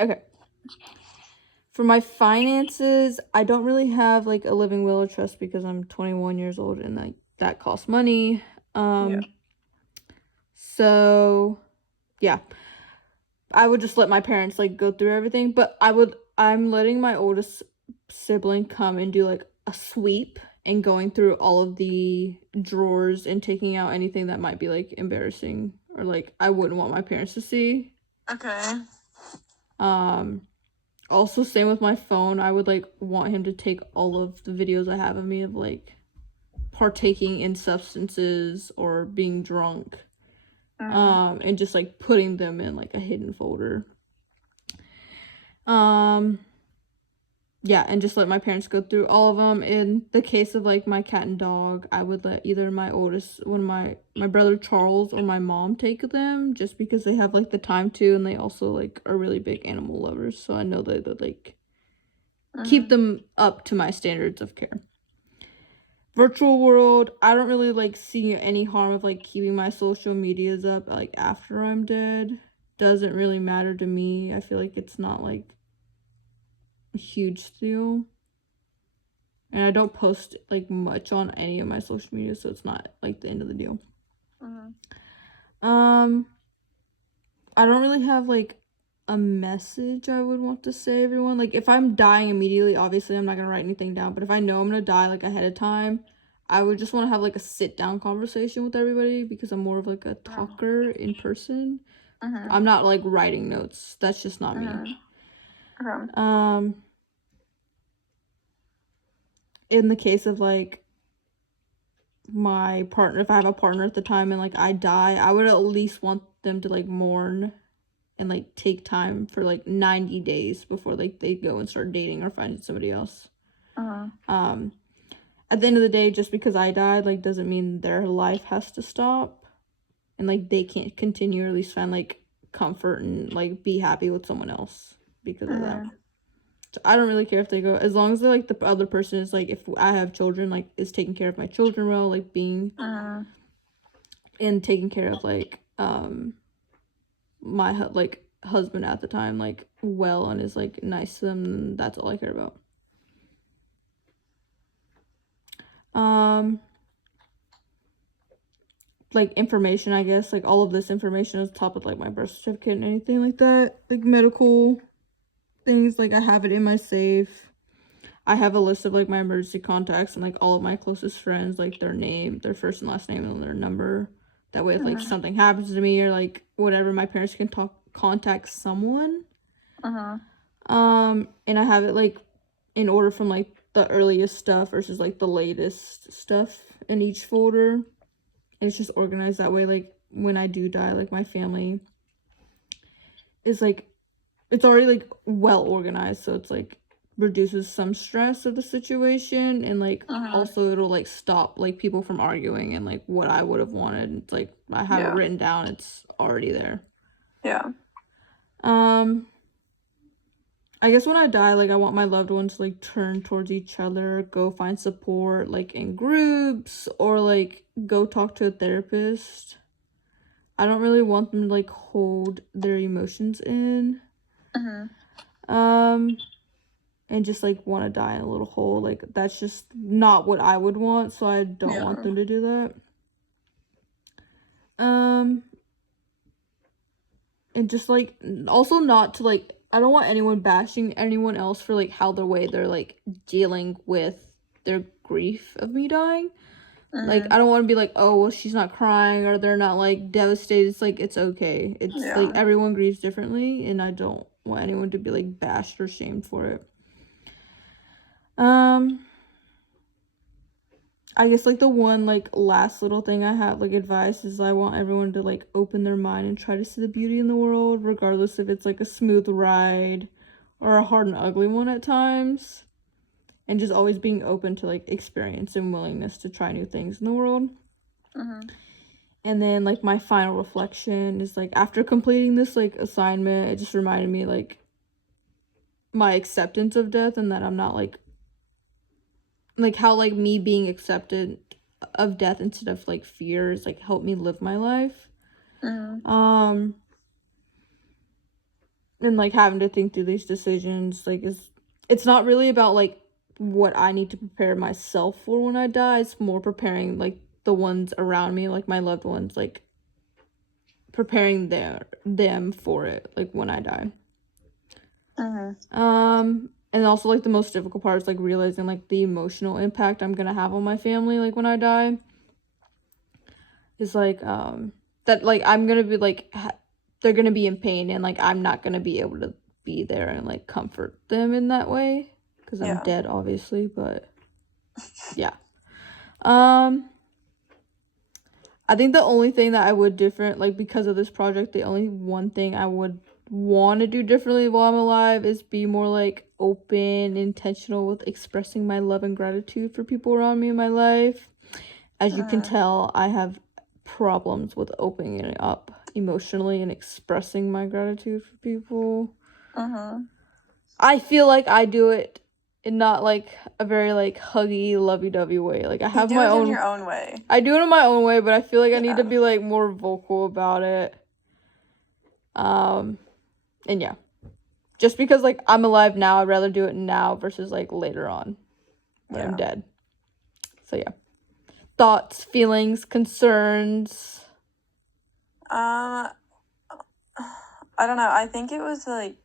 Okay. For my finances, I don't really have like a living will or trust because I'm 21 years old and like that costs money. Yeah. So yeah, I would just let my parents like go through everything, but I'm letting my oldest sibling come and do like a sweep and going through all of the drawers and taking out anything that might be like embarrassing or like I wouldn't want my parents to see. Okay. Um Also, same with my phone. I would like want him to take all of the videos I have of me of like partaking in substances or being drunk, and just like putting them in like a hidden folder. Um, yeah, and just let my parents go through all of them. In the case of like my cat and dog, I would let either my oldest, one of my brother Charles or my mom take them, just because they have like the time to, and they also like are really big animal lovers. So I know they would like keep them up to my standards of care. Virtual world, I don't really like see any harm of like keeping my social medias up like after I'm dead. Doesn't really matter to me. I feel like it's not like a huge deal. And I don't post like much on any of my social media, so it's not like the end of the deal. Um, I don't really have like a message I would want to say everyone. Like if I'm dying immediately, obviously I'm not gonna write anything down. But if I know I'm gonna die like ahead of time, I would just want to have like a sit down conversation with everybody because I'm more of like a talker in person. I'm not like writing notes. That's just not me. Um, in the case of like my partner, if I have a partner at the time and like I die, I would at least want them to like mourn and like take time for like 90 days before like they go and start dating or finding somebody else. At the end of the day, just because I died like doesn't mean their life has to stop and like they can't continue or at least find like comfort and like be happy with someone else because of that. So I don't really care if they go, as long as they're like the other person is like, if I have children, like is taking care of my children well, like being and taking care of like my like husband at the time like well and is like nice to them, and that's all I care about. Like information, I guess, like all of this information is top of like my birth certificate and anything like that, like medical things, like I have it in my safe. I have a list of like my emergency contacts and like all of my closest friends, like their name, their first and last name, and their number. That way if like something happens to me or like whatever, my parents can contact someone. And I have it like in order from like the earliest stuff versus like the latest stuff in each folder. And it's just organized that way. Like when I do die, like my family is like, it's already like well organized. So it's like reduces some stress of the situation. And like also it'll like stop like people from arguing and like what I would have wanted. It's like I have it written down. It's already there. Yeah. I guess when I die, like I want my loved ones to like turn towards each other, go find support like in groups or like go talk to a therapist. I don't really want them to like hold their emotions in. And just like want to die in a little hole. Like that's just not what I would want, so I don't want them to do that. And just like also not to like, I don't want anyone bashing anyone else for like how the way they're like dealing with their grief of me dying. Like I don't want to be like, oh well, she's not crying or they're not like devastated. It's like it's okay. It's like everyone grieves differently, and I don't want anyone to be like bashed or shamed for it. I guess like the one like last little thing I have like advice is I want everyone to like open their mind and try to see the beauty in the world, regardless if it's like a smooth ride or a hard and ugly one at times. And just always being open to like experience and willingness to try new things in the world. And then like my final reflection is like after completing this like assignment, it just reminded me like my acceptance of death and that I'm not like how like me being accepted of death instead of like fears like helped me live my life. and like having to think through these decisions, like it's not really about like what I need to prepare myself for when I die. It's more preparing like the ones around me, like my loved ones, like preparing them for it, like when I die. And also like the most difficult part is like realizing like the emotional impact I'm gonna have on my family, like when I die. Is like that like I'm gonna be like they're gonna be in pain, and like I'm not gonna be able to be there and like comfort them in that way because I'm dead, obviously. But yeah, I think the only thing that I would different, like because of this project, the only one thing I would want to do differently while I'm alive is be more like open, intentional with expressing my love and gratitude for people around me in my life. As you can tell, I have problems with opening up emotionally and expressing my gratitude for people. I feel like I do it in not like a very like huggy, lovey-dovey way. Like I have my own. You do it in your own way. I do it in my own way, but I feel like I need to be like more vocal about it. And yeah, just because like I'm alive now, I'd rather do it now versus like later on when I'm dead. So yeah, thoughts, feelings, concerns. I don't know. I think it was like